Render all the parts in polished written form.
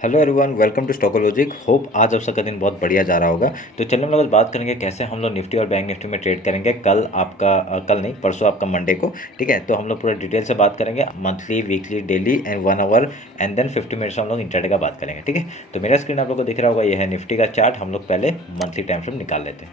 Hello everyone, welcome to Stockologic. Hope आज आप सबका दिन बहुत बढ़िया जा रहा होगा। तो चलिए हम लोग आज बात करेंगे कैसे हम लोग निफ्टी और बैंक निफ्टी में ट्रेड करेंगे। कल आपका कल नहीं, परसों आपका मंडे को। ठीक है, तो हम लोग पूरा डिटेल से बात करेंगे, monthly, weekly, daily and 1 hour and then 50 minutes हम लोग इंटरडे का बात करेंगे। ठीक है, तो मेरा स्क्रीन आप लोग को दिख रहा होगा, ये है निफ्टी का चार्ट। हम लोग पहले मंथली टाइम फ्रेम निकाल लेते हैं।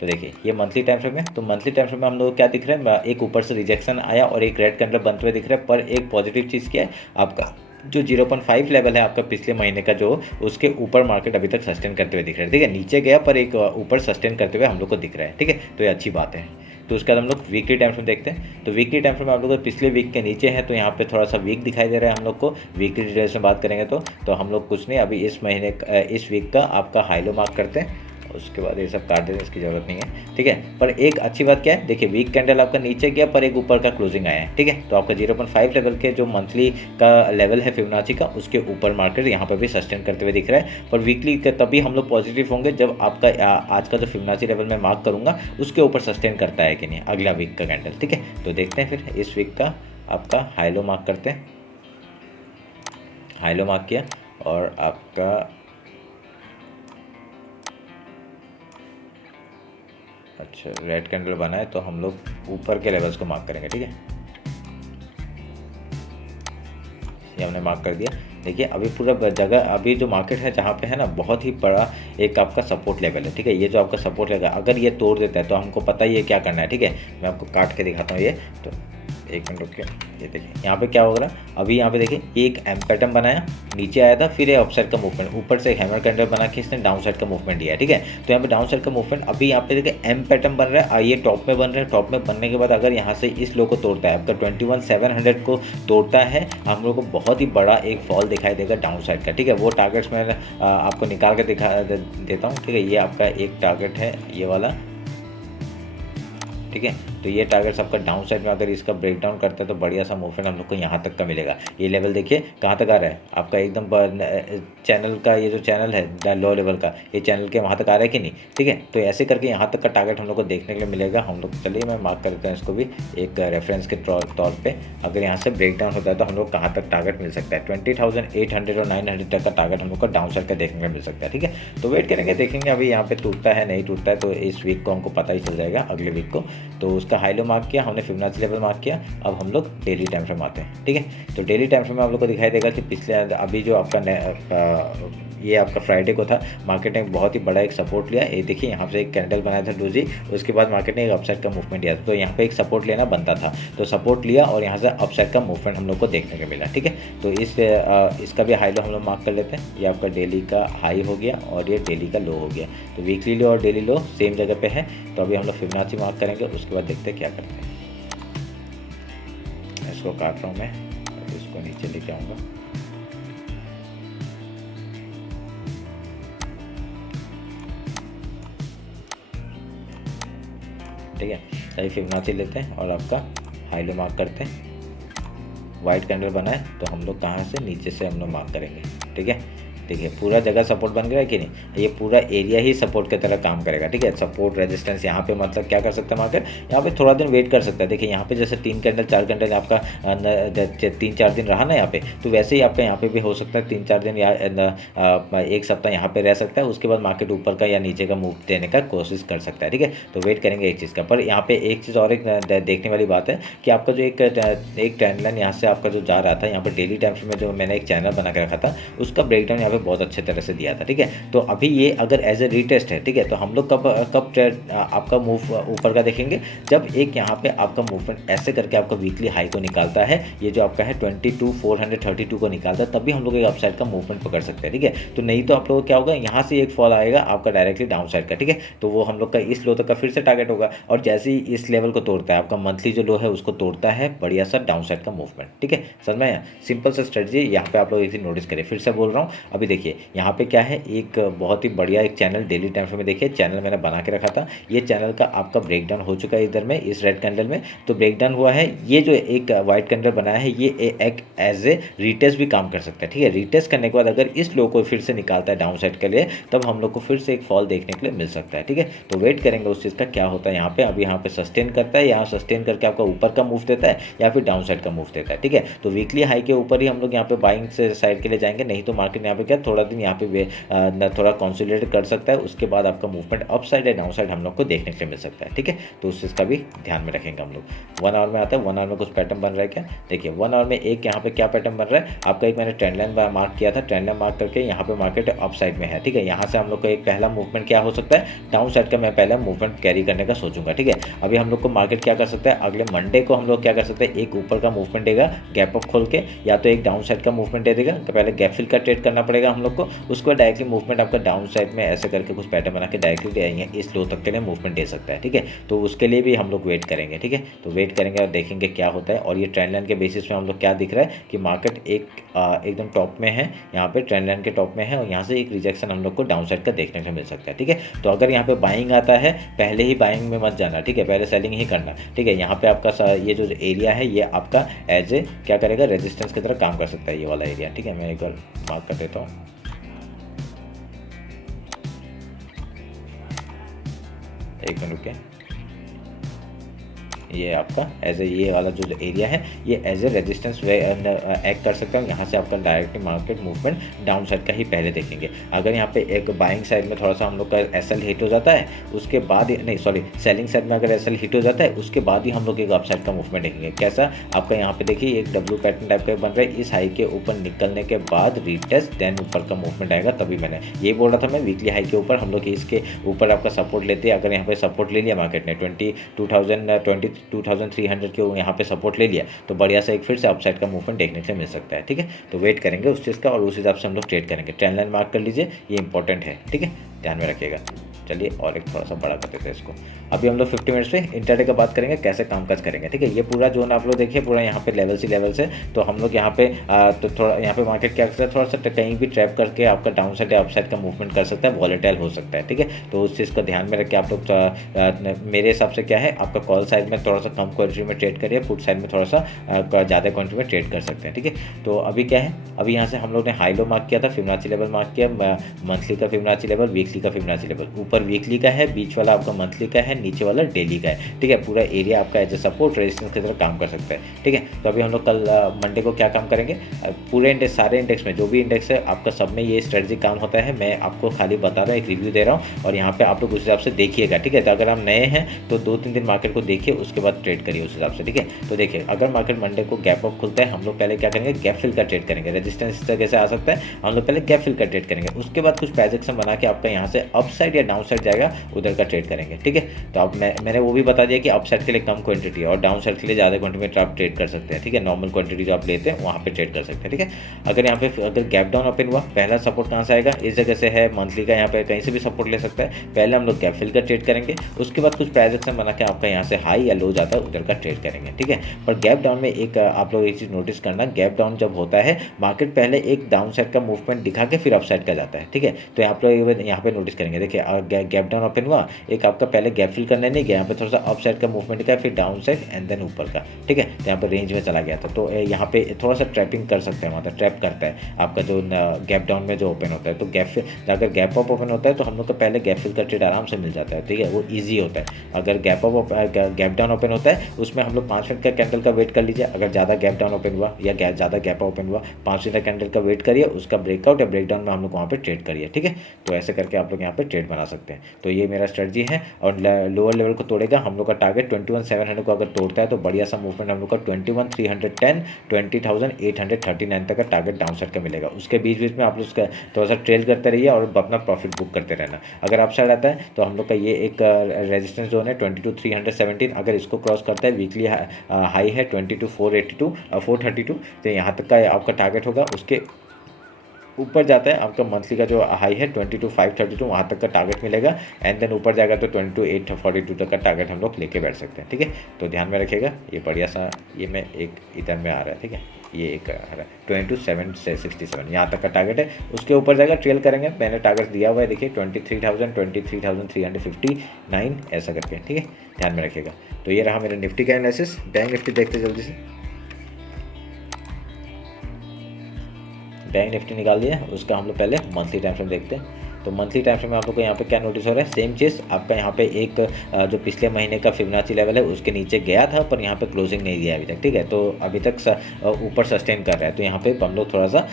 तो देखिए ये मंथली टाइम फ्रेम है। तो मंथली टाइम फ्रेम में हम लोग को क्या दिख रहा है, एक ऊपर से रिजेक्शन आया और एक रेड कैंडल बनते हुए दिख रहा है। पर एक पॉजिटिव चीज़ क्या है, आपका जो 0.5 लेवल है आपका पिछले महीने का, जो उसके ऊपर मार्केट अभी तक सस्टेन करते हुए दिख रहा है। ठीक है, नीचे गया पर एक ऊपर सस्टेन करते हुए हम लोग को दिख रहा है। ठीक है, तो ये अच्छी बात है। तो उसके बाद हम लोग वीकली टाइम फ्रेम देखते हैं। तो वीकली टाइम फ्रेम आप लोग को पिछले वीक के नीचे है, तो यहाँ पे थोड़ा सा वीक दिखाई दे रहा है हम लोग को। वीकली डिटेल्स में बात करेंगे तो हम लोग कुछ नहीं, अभी इस महीने इस वीक का आपका हाई लो मार्क करते हैं। उसके बाद ये सब काट देने, इसकी ज़रूरत नहीं है। ठीक है, पर एक अच्छी बात क्या है, देखिए वीक कैंडल आपका नीचे गया पर एक ऊपर का क्लोजिंग आया है। ठीक है, तो आपका 0.5 लेवल के जो मंथली का लेवल है फिबोनाची का, उसके ऊपर मार्केट यहाँ पर भी सस्टेन करते हुए दिख रहा है। पर वीकली का तभी हम लोग पॉजिटिव होंगे जब आपका आज का जो फिबोनाची लेवल मैं मार्क करूँगा उसके ऊपर सस्टेन करता है कि नहीं अगला वीक का कैंडल। ठीक है, तो देखते हैं फिर इस वीक का आपका हाई लो मार्क करते हैं। हाई लो मार्क किया और आपका अच्छा रेड कैंडल बना है, तो हम लोग ऊपर के लेवल्स को मार्क करेंगे। ठीक है, ये हमने मार्क कर दिया। देखिए अभी पूरा जगह, अभी जो मार्केट है जहाँ पे है ना, बहुत ही बड़ा एक आपका सपोर्ट लेवल है। ठीक है, ये जो आपका सपोर्ट लेवल, अगर ये तोड़ देता है तो हमको पता ही है क्या करना है। ठीक है, मैं आपको काट के दिखाता हूँ ये। तो एक मिनट रुकिए, ये देखिए यहाँ पे क्या हो रहा है। अभी यहाँ पे देखिए एक एम पैटर्न बनाया, नीचे आया था, फिर ये अपसाइड का मूवमेंट, ऊपर से हैमर कैंडल बना के इसने डाउन साइड का मूवमेंट दिया है। ठीक है, तो यहाँ पे डाउन साइड का मूवमेंट, अभी यहाँ पे देखिए एम पैटर्न बन रहा है और ये टॉप में बन रहा है। टॉप में बनने के बाद अगर यहाँ से इस लो को तोड़ता है, आपका 21,700 को तोड़ता है, हम लोग को बहुत ही बड़ा एक फॉल दिखाई देगा डाउन साइड का। ठीक है, वो टारगेट्स मैं आपको निकाल के दिखा देता हूँ। ठीक है, ये आपका एक टारगेट है, ये वाला। ठीक है, तो ये टारगेट्स आपका डाउन साइड में अगर इसका ब्रेक डाउन करता है तो बढ़िया सा मूवमेंट हम लोग को यहाँ तक का मिलेगा। ये लेवल देखिए कहाँ तक आ रहा है आपका, एकदम चैनल का, ये जो चैनल है लो लेवल का, ये चैनल के वहाँ तक आ रहा है कि नहीं। ठीक है, तो ऐसे करके यहाँ तक का टारगेट हम लोग को देखने के लिए मिलेगा। हम लोग चलिए मैं मार्क कर देता हूँ इसको भी एक रेफरेंस के तौर पर। अगर यहाँ से ब्रेक डाउन होता है तो हम लोग कहाँ तक टारगेट मिल सकता है, 20,800 और 900 तक का टारगेट हम लोग को डाउन साइड का देखने को मिल सकता है। ठीक है, तो वेट करेंगे, देखेंगे अभी यहाँ पे टूटता है नहीं टूटता है, तो इस वीक को हमको पता ही चल जाएगा अगले वीक को। तो उसका हाई लो मार्क किया हमने, फिबोनाची लेवल मार्क किया। अब हम लोग डेली टाइम फ्रेम आते हैं। ठीक है, तो डेली टाइम फ्रेम में आप लोग को दिखाई देगा कि पिछले अभी जो आपका ये आपका फ्राइडे को था, मार्केट ने बहुत ही बड़ा एक सपोर्ट लिया। ये देखिए यहाँ से एक कैंडल बनाया था डोजी, उसके बाद मार्केट ने एक अपसाइड का मूवमेंट लिया था। तो यहाँ पे एक सपोर्ट लेना बनता था, तो सपोर्ट लिया और यहाँ से अपसाइड का मूवमेंट हम लोग को देखने को मिला। ठीक है, तो इसका भी हाई लो हम लोग मार्क कर लेते हैं। ये आपका डेली का हाई हो गया और ये डेली का लो हो गया। तो वीकली लो और डेली लो सेम जगह पे है। तो अभी हम लोग फिबोनाची मार्क करेंगे, उसके बाद देखते हैं क्या करते हैं। इसको काट रहा हूँ मैं, इसको नीचे लेके आऊँगा। ठीक है, सही फिबोनाची लेते हैं और आपका हाई लो मार्क करते हैं। वाइट कैंडल बना है तो हम लोग कहाँ से, नीचे से हम लोग मार्क करेंगे। ठीक है, देखिए पूरा जगह सपोर्ट बन गया है कि नहीं, ये पूरा एरिया ही सपोर्ट की तरह काम करेगा। ठीक है, सपोर्ट रेजिस्टेंस यहाँ पे मतलब क्या कर सकता है मार्केट, यहाँ पे थोड़ा दिन वेट कर सकता है। देखिए यहाँ पे जैसे 3 कैंडल 4 कैंडल आपका 3-4 दिन रहा ना यहाँ पे, तो वैसे ही आपका यहाँ पे भी हो सकता है 3-4 दिन या एक सप्ताह यहाँ पे रह सकता है। उसके बाद मार्केट ऊपर का या नीचे का मूव देने का कोशिश कर सकता है। ठीक है, तो वेट करेंगे एक चीज़ का। पर यहाँ पे एक चीज़ और एक देखने वाली बात है कि आपका जो एक ट्रेंड लाइन यहाँ से आपका जो जा रहा था, यहाँ पर डेली टाइम फ्रेम में जो मैंने एक चैनल बना के रखा था, उसका ब्रेकडाउन यहाँ पे बहुत अच्छे तरह से दिया था। ठीक है, तो अभी ये अगर एज ए रीटेस्ट है, ठीक है, तो हम लोग कब आपका मूव ऊपर का देखेंगे, जब एक यहाँ पे आपका मूवमेंट ऐसे करके आपका वीकली हाई को निकालता है, ये जो आपका है 22,432 को निकालता है, तभी हम लोग एक अपसाइड का मूवमेंट पकड़ सकते हैं। ठीक है, तो नहीं तो आप लोगों को क्या होगा, यहाँ से एक फॉल आएगा आपका डायरेक्टली डाउन साइड का। ठीक है, तो वो हम लोग का इस लो तक का फिर से टारगेट होगा, और जैसे ही इस लेवल को तोड़ता है, आपका मंथली जो लो है उसको तोड़ता है, बढ़िया सा डाउन साइड का मूवमेंट। ठीक है, समझ में आया, सिंपल सा स्ट्रेटजी यहाँ पे आप लोग एक चीज नोटिस करें। फिर से बोल रहा हूँ, अभी देखिए यहाँ पे क्या है, एक बहुत ही बढ़िया एक चैनल डेली टाइम फ्रेम में देखिए, चैनल मैंने बना के रखा था। ये चैनल का आपका ब्रेकडाउन हो चुका है इधर में, इस रेड कैंडल में तो ब्रेकडाउन हुआ है। ये जो एक वाइट कैंडल बनाया है, ये एक एज ए रीटेस्ट भी काम कर सकता है। ठीक है, रीटेस्ट करने के बाद अगर इस लो को फिर से निकालता है डाउन साइड के लिए, तब हम लोग को फिर से एक फॉल देखने के लिए मिल सकता है। ठीक है, तो वेट करेंगे उस चीज़ का क्या होता है यहाँ पे। अभी यहाँ पे सस्टेन करता है, यहाँ सस्टेन करके आपका ऊपर का मूव देता है या फिर डाउन साइड का मूव देता है। ठीक है, तो वीकली हाई के ऊपर ही हम लोग यहाँ पे बाइंग से साइड के लिए जाएंगे, नहीं तो मार्केट यहाँ पे क्या रहेगा, थोड़ा दिन यहाँ पे थोड़ा कंसोलिडेट कर सकता है, उसके बाद आपका मूवमेंट अप साइड या डाउन साइड हम लोग को देखने के लिए मिल सकता है। ठीक है, तो उस चीज़ का भी ध्यान में रखेंगे हम लोग। 1 आवर में आता है, 1 आवर में कुछ पैटर्न बन रहा है क्या, देखिए 1 आवर में एक यहाँ पे क्या पैटर्न बन रहा है आपका, एक मैंने ट्रेंड लाइन मार्क किया था, ट्रेंड लाइन मार्क करके यहाँ पे मार्केट अप साइड में है। ठीक है, यहाँ से हम लोग को एक पहला मूवमेंट क्या हो सकता है, डाउन साइड का मैं पहला मूवमेंट कैरी करने का सोचूंगा। ठीक है, अभी हम लोग को मार्केट क्या कर सकता है, अगले मंडे को हम लोग क्या कर सकते हैं, एक ऊपर का मूवमेंट देगा गैप अप खोल के, या तो एक डाउन साइड का मूवमेंट दे देगा, तो पहले गैप फिल का ट्रेड करना पड़ेगा हम लोग को, उसके बाद डायरेक्टली मूवमेंट आपका डाउन साइड में ऐसे करके कुछ पैटर्न बना के डायरेक्टली इस लो तक के लिए मूवमेंट दे सकता है। ठीक है, तो उसके लिए भी हम लोग वेट करेंगे। ठीक है, तो वेट करेंगे और देखेंगे क्या होता है। और ये ट्रेंड लाइन के बेसिस में हम लोग क्या दिख रहा है कि मार्केट एकदम टॉप में है, यहाँ पे ट्रेंड लाइन के टॉप में है, और यहाँ से एक रिजेक्शन हम लोग को डाउन साइड का देखने को मिल सकता है। ठीक है, तो अगर यहाँ पे बाइंग आता है, पहले ही बाइंग में मत जाना। ठीक है, पहले सेलिंग ही करना। ठीक है, यहाँ पे आपका ये जो एरिया है ये आपका एज ए क्या करेगा, रेजिस्टेंस की तरह काम कर सकता है ये वाला एरिया। ठीक है, मैं एक बार मार्क कर देता हूँ, एक मिनट रुके, ये आपका एज ए ये वाला जो एरिया है ये एज ए रेजिस्टेंस एक्ट कर सकता है। यहाँ से आपका directly market movement down side का ही पहले देखेंगे। अगर यहाँ पे एक बाइंग साइड में थोड़ा सा हम लोग का एसएल हिट हो जाता है, उसके बाद नहीं सॉरी सेलिंग साइड में अगर एसएल हिट हो जाता है, उसके बाद ही हम लोग एक अपसाइड का मूवमेंट देखेंगे। कैसा आपका यहाँ पे देखिए एक डब्ल्यू पैटर्न टाइप का बन रहा है, इस हाई के ऊपर निकलने के बाद रीटेस्ट देन ऊपर का मूवमेंट आएगा, तभी मैंने ये बोल रहा था मैं वीकली हाई के ऊपर हम लोग इसके ऊपर आपका सपोर्ट लेते हैं। अगर यहाँ पे सपोर्ट ले लिया मार्केट ने 22,300 के यहाँ पे सपोर्ट ले लिया, तो बढ़िया से एक फिर से अपसाइड का मूवमेंट देखने के लिए मिल सकता है। ठीक है, तो वेट करेंगे उस चीज़ का और उस हिसाब से हम लोग ट्रेड करेंगे। ट्रेंड लाइन मार्क कर लीजिए, ये इंपॉर्टेंट है। ठीक है, ध्यान में रखिएगा। चलिए और एक थोड़ा सा बड़ा कर देते हैं इसको। अभी हम लोग 50 मिनट्स में इंटरडे का बात करेंगे, कैसे कामकाज करेंगे। ठीक है, ये पूरा जोन आप लोग देखिए पूरा यहाँ पे लेवल से लेवल से, तो हम लोग यहाँ पे तो थोड़ा यहाँ पे मार्केट क्या करता है, थोड़ा सा कहीं भी ट्रैप करके आपका डाउन साइड या अपसाइड का मूवमेंट कर सकता है, वॉलेटाइल हो सकता है। ठीक है, तो उस चीज़ का ध्यान में रख के आप लोग मेरे हिसाब से क्या है, आपका कॉल साइड में थोड़ा सा कम क्वांटिटी में ट्रेड करिए, पुट साइड में थोड़ा सा ज़्यादा क्वांटिटी में ट्रेड कर सकते हैं। ठीक है, तो अभी क्या है, अभी यहाँ से हम लोग ने हाई लो मार्क किया था, फिबोनाची लेवल मार्क किया, मंथली का फिबोनाची लेवल, वीकली का फिबोनाची लेवल, ऊपर वीकली का है, बीच वाला आपका मंथली का है, नीचे वाला डेली का है। ठीक है, पूरा एरिया आपका एज ए सपोर्ट रेजिस्टेंस की तरह काम कर सकता है। ठीक है, तो अभी हम लोग कल मंडे को क्या काम करेंगे, पूरे इंडेक्स सारे इंडेक्स में जो भी इंडेक्स है आपका सब में ये स्ट्रेटजी काम होता है। मैं आपको खाली बता रहा हूँ, एक रिव्यू दे रहा हूँ, और यहाँ पे आप लोग उस हिसाब से देखिएगा। ठीक है, तो अगर आप नए हैं तो 2-3 दिन मार्केट को देखिए, उसके बाद ट्रेड करिए उस हिसाब से। ठीक है, तो देखिए अगर मार्केट मंडे को गैप अप खुलता है, हम लोग पहले क्या करेंगे, गैप फिल का ट्रेड करेंगे। रेजिस्टेंस इस तरह से आ सकता है, हम लोग पहले गैप फिल का ट्रेड करेंगे, उसके बाद कुछ प्रोजेक्शन बना के आपका यहाँ से अप साइड या डाउन साइड जाएगा, उधर का ट्रेड करेंगे। ठीक है, तो अब मैंने वो भी बता दिया कि अप साइड के लिए कम क्वांटिटी और डाउन साइड के लिए ज़्यादा क्वांटिटी में आप ट्रेड कर सकते हैं। ठीक है, नॉर्मल क्वांटिटी जो आप लेते हैं वहाँ पे ट्रेड कर सकते हैं। ठीक है, अगर यहाँ पे अगर गैप डाउन ओपन हुआ, पहला सपोर्ट कहाँ से आएगा, इस जगह से है, मंथली का यहाँ पे कहीं से भी सपोर्ट ले सकता है। पहले हम लोग गैप फिल का ट्रेड करेंगे, उसके बाद कुछ प्रोजेक्शन बना के आपका यहाँ से हाई या लो जाता है उधर का ट्रेड करेंगे। ठीक है, पर गैप डाउन में एक आप लोग एक चीज़ नोटिस करना, गैप डाउन जब होता है मार्केट पहले एक डाउन साइड का मूवमेंट दिखा के फिर अप साइड का जाता है। ठीक है, तो आप लोग यहाँ पे नोटिस करेंगे, देखिए गैप डाउन ओपन हुआ, एक आपका पहले गैप फिल करने नहीं गया, यहाँ पे थोड़ा सा अप साइड का मूवमेंट दिखा, फिर डाउन साइड एंड देन ऊपर का। ठीक है, तो यहाँ पर रेंज में चला गया था, तो यहाँ पे थोड़ा सा ट्रैपिंग कर सकते हैं, मतलब ट्रैप करता है आपका जो गैप डाउन में जो ओपन होता है। तो अगर गैप अप ओपन होता है तो हम लोग को पहले गैप फिल का ट्रेड आराम से मिल जाता है। ठीक है, वो ईजी होता है। अगर गैप डाउन ओपन होता है उसमें हम लोग 5 मिनट का कैंडल का वेट कर लीजिए। अगर ज़्यादा गैप डाउन ओपन हुआ या ज़्यादा गैप ओपन हुआ, 5 मिनट का कैंडल का वेट करिए, उसका ब्रेकआउट या ब्रेकडाउन में हम लोग वहाँ पे ट्रेड करिए। ठीक है, तो ऐसे करके आप लोग यहाँ पे ट्रेड बना सकते हैं। तो ये मेरा स्ट्रेटजी है, और लोअर लेवल को तोड़ेगा हम लोग का टारगेट 21,700 को अगर तोड़ता है तो बढ़िया सा मूवमेंट हम लोग का 21,310 20,839 तक का टारगेट डाउन साइड का मिलेगा। उसके बीच बीच में आप लोग उसका थोड़ा सा ट्रेल करते रहिए और अपना प्रॉफिट बुक करते रहना। अगर अप साइड आता है तो हम लोग का ये एक रेजिस्टेंस जोन है 22,317, अगर इसको क्रॉस करता है, वीकली हाई है 22,432 तो यहाँ तक का आपका टारगेट होगा। उसके ऊपर जाता है आपका मंथली का जो हाई है 22,532 वहाँ तक का टारगेट मिलेगा, एंड देन ऊपर जाएगा तो 22,842 तक का टारगेट हम लोग लेके बैठ सकते हैं। ठीक है, तो ध्यान में रखिएगा। ये बढ़िया सा ये में एक इधर में आ रहा है। ठीक है, ये एक आ रहा है 22,767 यहाँ तक का टारगेट है। उसके ऊपर जाएगा ट्रेल करेंगे, मैंने टारगेट दिया हुआ है देखिए 23,000 23,359 ऐसा करके। ठीक है, ध्यान में रखिएगा। तो ये रहा मेरा निफ्टी का एनालिसिस। बैंक निफ्टी देखते जल्दी से। बैंक निफ्टी निकाल दिया, उसका हम लोग पहले मंथली टाइम फ्रेम देखते हैं। तो मंथली टाइम फ्रेम में आप लोग को यहाँ पे क्या नोटिस हो रहा है, सेम चीज़ आपका यहाँ पे एक जो पिछले महीने का फिबोनाची लेवल है उसके नीचे गया था, पर यहाँ पे क्लोजिंग नहीं दिया अभी तक, ठीक है। तो अभी तक ऊपर सस्टेन कर रहा है, तो यहाँ पे हम लोग थोड़ा सा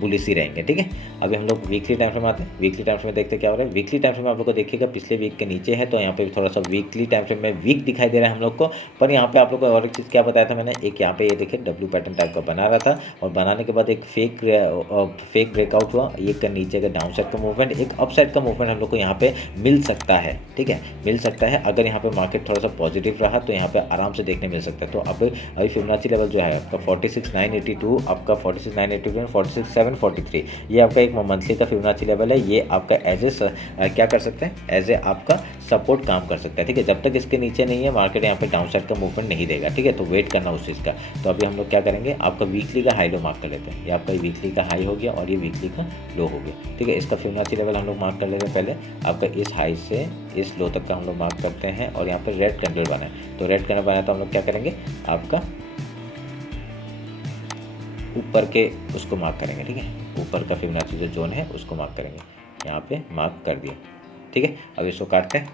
बुलिश ही रहेंगे, ठीक है। अभी हम लोग वीकली टाइम फ्रेम आते हैं। वीकली टाइम फ्रेम में देखते क्या हो रहा है। वीकली टाइम फ्रेम में आप लोग को देखिएगा पिछले वीक के नीचे है, तो यहाँ पे थोड़ा सा वीकली टाइम फ्रेम में वीक दिखाई दे रहा है हम लोग को। पर यहाँ पे आप लोग को और एक चीज़ क्या बताया था मैंने, एक यहाँ पे ये देखिए डब्ल्यू पैटर्न टाइप का बना रहा था, और बनाने के बाद एक फेक ब्रेकआउट हुआ, एक का नीचे का डाउन साइड का मूवमेंट, एक अप साइड का मूवमेंट हम लोग को यहाँ पे मिल सकता है, ठीक है, मिल सकता है। अगर यहाँ पे मार्केट थोड़ा सा पॉजिटिव रहा तो यहाँ पे आराम से देखने मिल सकता है। तो अभी फिबोनाची लेवल जो है आपका 46,982, आपका 46,982, 46,743, ये आपका एक मंथली का फिबोनाची लेवल है। ये आपका एज ए क्या कर सकते हैं, एज ए आपका सपोर्ट काम कर सकता है, ठीक है। जब तक इसके नीचे नहीं है मार्केट यहाँ पे डाउन साइड का मूवमेंट नहीं देगा, ठीक है। तो वेट करना उस चीज़ का। तो अभी हम लोग क्या करेंगे, आपका वीकली का हाई लो मार्क कर लेते हैं। ये आपका वीकली का हाई हो गया और ये वीकली का लो हो गया, ठीक है। इसका फिबोनाची लेवल हम लोग मार्क कर लेते हैं। पहले आपका इस हाई से इस लो तक का हम लोग मार्क करते हैं, और यहाँ पर रेड कैंडल बना है। तो रेड कैंडल बना है तो हम लोग क्या करेंगे, आपका ऊपर के उसको मार्क करेंगे, ठीक है। ऊपर का फिबोनाची जो जोन है उसको मार्क करेंगे, यहाँ पे मार्क कर दिया, ठीक है। अब इसको काटते हैं।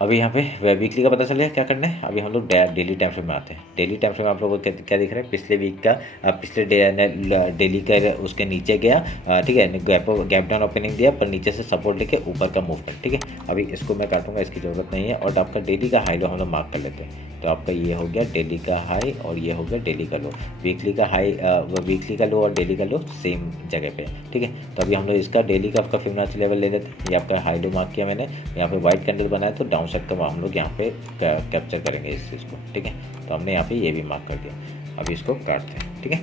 अभी यहाँ पे वीकली का पता चल गया क्या करना है। अभी हम लोग डेली टाइम फ्रेम में आते हैं। डेली टाइम फ्रेम में आप लोगों को क्या दिख रहा है, पिछले वीक का पिछले डेली का उसके नीचे गया, ठीक है, गैप डाउन ओपनिंग दिया, पर नीचे से सपोर्ट लेके ऊपर का मूवमेंट, ठीक है। अभी इसको मैं काटूंगा, इसकी ज़रूरत नहीं है। और आपका डेली का हाई लो हम लोग मार्क कर लेते हैं। तो आपका ये हो गया डेली का हाई और ये हो गया डेली का लो। वीकली का हाई वीकली का लो और डेली का लो सेम जगह पे, ठीक है। तो अभी हम लोग इसका डेली का आपका फिबोनाची लेवल ले लेते हैं। ये आपका हाई लो मार्क किया मैंने, यहाँ पे व्हाइट कैंडल बनाया, तो डाउन साइड का हम लोग यहाँ पे कैप्चर करेंगे इस चीज़ को, ठीक है। तो हमने यहाँ पे ये भी मार्क कर दिया। अभी इसको काटते हैं, ठीक है।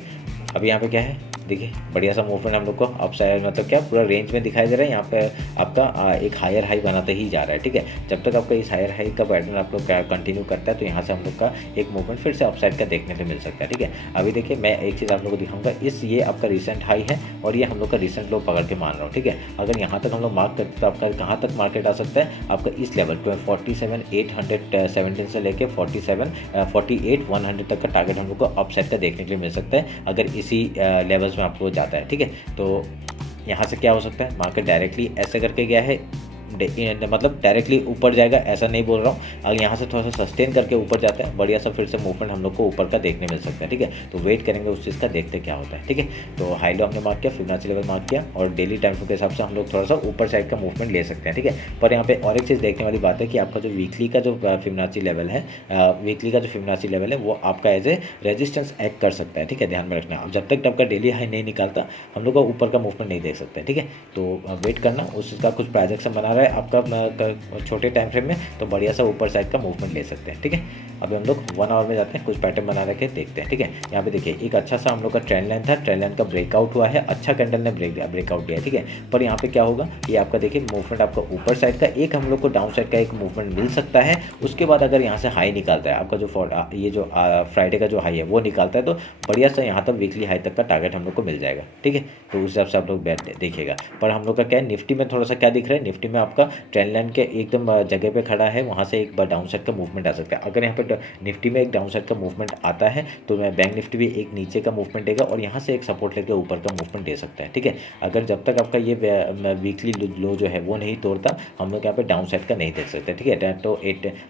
अभी यहाँ पे क्या है, देखिए बढ़िया सा मूवमेंट हम लोग को अप साइड, मतलब क्या पूरा रेंज में दिखाई दे रहा है। यहाँ पे आपका एक हायर हाई बनाते ही जा रहा है, ठीक है। जब तक आपका इस हायर हाई का पैटर्न आप लोग कंटिन्यू करता है, तो यहाँ से हम लोग का एक मूवमेंट फिर से अपसाइड का देखने को मिल सकता है, ठीक है। अभी देखिए मैं एक चीज़ आप लोग को दिखाऊंगा, ये आपका रिसेंट हाई है और ये हम लोग का रिसेंट लो पकड़ के मान रहा हूँ, ठीक है। अगर यहाँ तक हम लोग मार्क करते तो आपका कहाँ तक मार्केट आ सकता है, आपका इस लेवल 47,817 से लेके 48,100 तक का टारगेट हम लोग को अपसाइड का देखने के लिए मिल सकता है, अगर इसी लेवल्स में आपको जाता है, ठीक है। तो यहाँ से क्या हो सकता है, मार्केट डायरेक्टली ऐसे करके गया है, मतलब डायरेक्टली ऊपर जाएगा ऐसा नहीं बोल रहा हूँ। अगर यहाँ से थोड़ा सा सस्टेन करके ऊपर जाता है, बढ़िया सा फिर से मूवमेंट हम लोग को ऊपर का देखने मिल सकता है, ठीक है। तो वेट करेंगे उस चीज़ का, देखते क्या होता है, ठीक है। तो हाई लो हमने मार्क किया, फिबोनाची लेवल मार्क किया, और डेली टाइम फ्रेम के हिसाब से हम लोग थोड़ा सा ऊपर साइड का मूवमेंट ले सकते हैं, ठीक है। पर यहाँ पे और एक चीज़ देखने वाली बात है कि आपका जो वीकली का जो फिबोनाची लेवल है, वीकली का जो फिबोनाची लेवल है वो आपका एज ए रेजिस्टेंस एक्ट कर सकता है, ठीक है। ध्यान में रखना, अब जब तक आपका डेली हाई नहीं निकालता हम लोग का ऊपर का मूवमेंट नहीं देख सकते, ठीक है। तो वेट करना, उस चीज़ का कुछ प्रोजेक्शन बना रहा है आपका छोटे टाइम फ्रेम में, तो बढ़िया सा ऊपर साइड का मूवमेंट ले सकते हैं, ठीक है। अभी हम लोग 1 आवर में जाते हैं, कुछ पैटर्न बना रखे देखते हैं, ठीक है। यहाँ पे देखिए एक अच्छा सा हम लोग का ट्रेंड लाइन था, ट्रेंड लाइन का ब्रेकआउट हुआ है, अच्छा कैंडल ने ब्रेकआउट दिया है, ठीक है। पर यहाँ पे क्या होगा, ये आपका देखिए मूवमेंट आपका ऊपर साइड का, एक हम लोग को डाउन साइड का एक मूवमेंट मिल सकता है। उसके बाद अगर यहाँ से हाई निकालता है आपका ये जो फ्राइडे का जो हाई है वो निकालता है, तो बढ़िया सा यहाँ तक वीकली हाई तक का टारगेट हम लोग को मिल जाएगा, ठीक है। तो उस हिसाब से आप लोग देखिएगा। पर हम लोग का क्या है, निफ्टी में थोड़ा सा क्या दिख रहा है, निफ्टी में आपका ट्रेंड लाइन के एकदम जगह पे खड़ा है, वहाँ से एक बार डाउन साइड का मूवमेंट आ सकता है। अगर यहाँ पे निफ्टी में एक डाउन साइड का मूवमेंट आता है, तो मैं बैंक निफ्टी भी एक नीचे का मूवमेंट देगा और यहाँ से एक सपोर्ट लेकर ऊपर का मूवमेंट दे सकता है, ठीक है। अगर जब तक आपका ये वीकली लो जो है वो नहीं तोड़ता, हम लोग यहाँ पे डाउन साइड का नहीं देख सकते, ठीक है। तो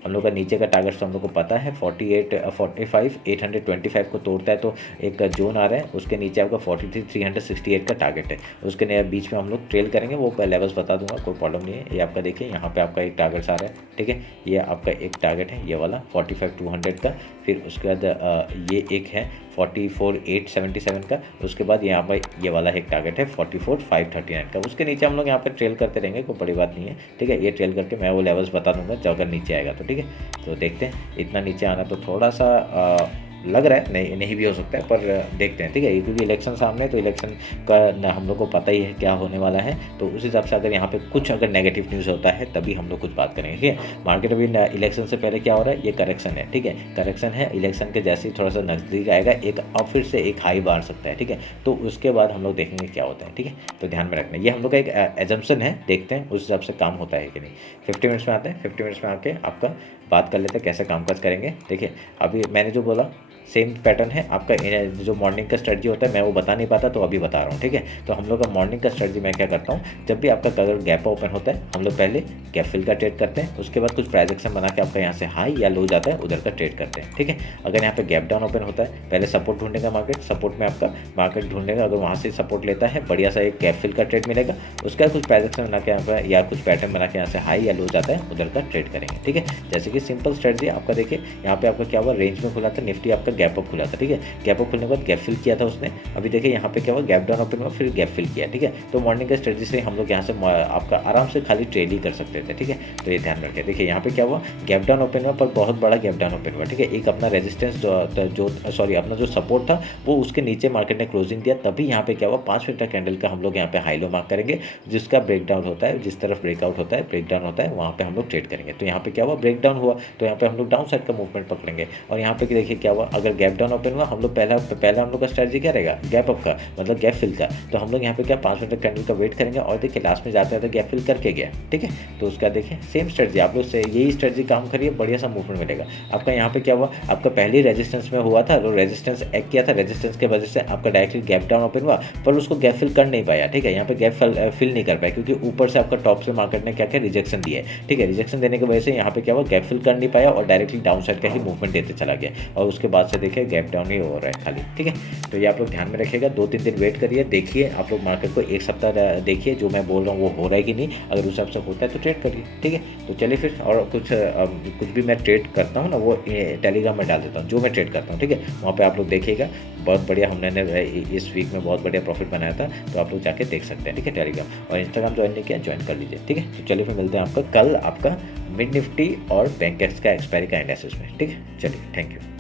हम लोग का नीचे का टारगेट तो हम लोग को पता है 45,825 को तोड़ता है, तो एक जोन आ रहा है, उसके नीचे आपका 43,368 का टारगेट है, उसके बीच में हम लोग ट्रेल करेंगे, वो लेवल्स बता दूंगा, कोई प्रॉब्लम नहीं है। ये आपका देखिए यहाँ पे आपका एक टारगेट आ रहा है, ठीक है। ये आपका एक टारगेट है ये वाला 45,200 का, फिर उसके बाद ये एक है 44,877 का, उसके बाद यहाँ पर ये वाला एक टारगेट है 44,539 का। उसके नीचे हम लोग यहाँ पे ट्रेल करते रहेंगे, कोई बड़ी बात नहीं है, ठीक है। ये ट्रेल करके मैं वो लेवल्स बता दूंगा जब अगर नीचे आएगा तो, ठीक है। तो देखते हैं, इतना नीचे आना तो थोड़ा सा लग रहा है, नहीं भी हो सकता है, पर देखते हैं, ठीक है। क्योंकि इलेक्शन सामने, तो इलेक्शन का हम लोग को पता ही है क्या होने वाला है, तो उस हिसाब से अगर यहाँ पे कुछ अगर नेगेटिव न्यूज़ होता है तभी हम लोग कुछ बात करेंगे, ठीक है। मार्केट अभी इलेक्शन से पहले क्या हो रहा है, ये करेक्शन है, ठीक है, करेक्शन है। इलेक्शन के जैसे ही थोड़ा सा नज़दीक आएगा, एक अब फिर से एक हाई बार सकता है, ठीक है। तो उसके बाद हम लोग देखेंगे क्या होता है, ठीक है। तो ध्यान में रखना, ये हम लोग का एक एजम्पशन है, देखते हैं उस हिसाब से काम होता है कि नहीं। 50 मिनट्स में आते हैं, 50 मिनट्स में आके आपका बात कर लेते हैं कैसे कामकाज करेंगे। देखिए अभी मैंने जो बोला सेम पैटर्न है आपका। जो मॉर्निंग का स्ट्रेटजी होता है मैं वो बता नहीं पाता, तो अभी बता रहा हूँ, ठीक है। तो हम लोग का मॉर्निंग का स्ट्रेटजी मैं क्या करता हूँ, जब भी आपका कलर गैप ओपन होता है हम लोग पहले गैप फिल का ट्रेड करते हैं, उसके बाद कुछ प्राइस एक्शन बना के आपका यहाँ से हाई या लो जाता है उधर का ट्रेड करते हैं, ठीक है। अगर यहाँ पे गैप डाउन ओपन होता है, पहले सपोर्ट ढूंढेगा मार्केट, सपोर्ट में आपका मार्केट ढूंढेगा, अगर वहाँ से सपोर्ट लेता है बढ़िया सा एक गैप फिल का ट्रेड मिलेगा, उसका कुछ प्राइस एक्शन बना के यहाँ पर या कुछ पैटर्न बना के यहाँ से हाई या लो जाता है उधर का ट्रेड करेंगे, ठीक है। जैसे कि सिंपल स्ट्रेटजी आपका देखिए, यहाँ पे आपका क्या हुआ, रेंज में खुला था, निफ्टी आपका गैप अप खुला था, ठीक है। गैप अप खुलने के बाद गैप फिल किया था उसने, अभी देखिए यहाँ पे क्या हुआ, गैप डाउन ओपन हुआ फिर गैप फिल किया, ठीक है। तो मॉर्निंग के स्ट्रेटजी से हम लोग यहाँ से आपका आराम से खाली ट्रेड ही कर सकते थे, ठीक है। तो ये ध्यान रखें। देखिए यहाँ पे क्या हुआ, गैप डाउन ओपन हुआ पर बहुत बड़ा गैप डाउन ओपन हुआ, ठीक है। एक अपना रेजिस्टेंस अपना जो सपोर्ट था वो उसके नीचे मार्केट ने क्लोजिंग दिया, तभी यहाँ पे क्या हुआ, 5 मिनट का कैंडल का हम लोग यहाँ पे हाई लो मार्क करेंगे, जिसका ब्रेकडाउन होता है, जिस तरफ ब्रेकआउट होता है, ब्रेकडाउन होता है, वहाँ पे हम लोग ट्रेड करेंगे। तो यहाँ पे क्या हुआ, ब्रेकडाउन हुआ तो यहाँ पे हम लोग डाउन साइड का मूवमेंट पकड़ेंगे। और यहाँ पे देखिए क्या हुआ, अगर गैप डाउन ओपन हुआ हम लोग पहला हम लोग का स्ट्रेटजी क्या रहेगा, गैप अप का, मतलब गैप फिल का। तो हम लोग यहाँ पे क्या 5 मिनट कैंडल का वेट करेंगे और देखिए लास्ट में जाते हैं तो गैप फिल करके गया, ठीक है। तो उसका देखिए सेम स्ट्रेटजी आप लोग से यही स्ट्रेटजी काम करिए, बढ़िया सा मूवमेंट मिलेगा आपका। यहाँ पे क्या हुआ, आपका पहले रेजिस्टेंस में हुआ था, तो रेजिस्टेंस एक्ट किया था, रेजिस्टेंस के वजह से आपका डायरेक्टली गैप डाउन ओपन हुआ पर उसको गैप फिल कर नहीं पाया, ठीक है। यहाँ पे गैप फिल नहीं कर पाया क्योंकि ऊपर से आपका टॉप से मार्केट ने क्या किया, रिजेक्शन दिया है, ठीक है। रिजेक्शन देने की वजह से यहाँ पे क्या हुआ, गैप फिल कर नहीं पाया और डायरेक्टली डाउन साइड का ही मूवमेंट देते चला गया और उसके बाद से देखिए गैप डाउन ही हो रहा है खाली, ठीक है। तो ये आप लोग ध्यान में रखिएगा, 2-3 दिन वेट करिए, देखिए आप लोग मार्केट को एक सप्ताह देखिए जो मैं बोल रहा हूँ वो हो रहा है कि नहीं, अगर उस हिसाब से होता है तो ट्रेड करिए, ठीक है। तो चलिए फिर, और कुछ भी मैं ट्रेड करता हूँ ना वो टेलीग्राम में डाल देता हूँ, जो मैं ट्रेड करता हूँ, ठीक है। वहाँ पे आप लोग देखिएगा, बहुत बढ़िया हमने इस वीक में बहुत बढ़िया प्रॉफिट बनाया था, तो आप लोग जाके देख सकते हैं, ठीक है। टेलीग्राम और इंस्टाग्राम ज्वाइन नहीं किया, ज्वाइन कर लीजिए, ठीक है। तो चलिए फिर मिलते हैं आपका कल आपका मिड निफ्टी और बैंक एक्स का एक्सपायरी का एनालिसिस में, ठीक है। चलिए, थैंक यू।